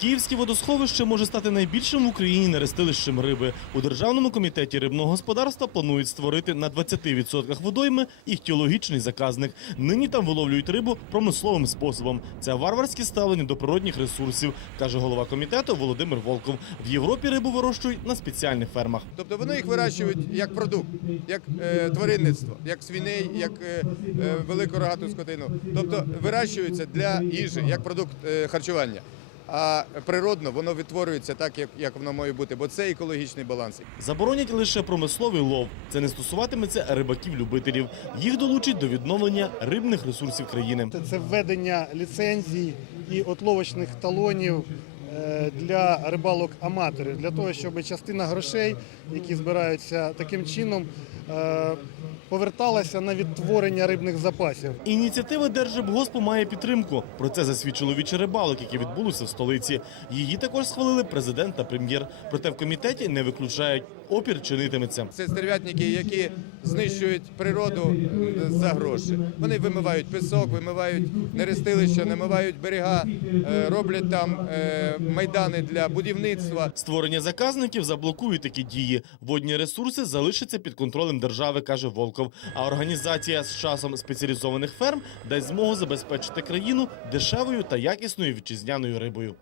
Київське водосховище може стати найбільшим в Україні нерестилищем риби. У державному комітеті рибного господарства планують створити на 20% водойми іхтіологічний заказник. Нині там виловлюють рибу промисловим способом. Це варварське ставлення до природних ресурсів, каже голова комітету Володимир Волков. В Європі рибу вирощують на спеціальних фермах. Тобто вони їх вирощують як продукт, як е, тваринництво, як свиней, як е, е, велику рогату скотину. Тобто вирощуються для їжі, як продукт е, харчування. А природно воно відтворюється так, як, як воно має бути, бо це екологічний баланс. Заборонять лише промисловий лов. Це не стосуватиметься рибаків-любителів. Їх долучать до відновлення рибних ресурсів країни. Це- введення ліцензій і отловочних талонів для рибалок-аматорів, для того, щоб частина грошей, які збираються таким чином, е, поверталася на відтворення рибних запасів. Ініціатива Держибгоспу має підтримку. Про це засвідчило вічі рибалок, які відбулися в столиці. Її також схвалили президент та прем'єр. Проте в комітеті не виключають. Опір чинитиметься. Це стерв'ятники, які знищують природу е, за гроші. Вони вимивають пісок, вимивають нерестилища, намивають берега, е, роблять там е, майдани для будівництва. Створення заказників заблокують такі дії. Водні ресурси залишаться під контролем держави, каже Волков. А організація з часом спеціалізованих ферм дасть змогу забезпечити країну дешевою та якісною вітчизняною рибою.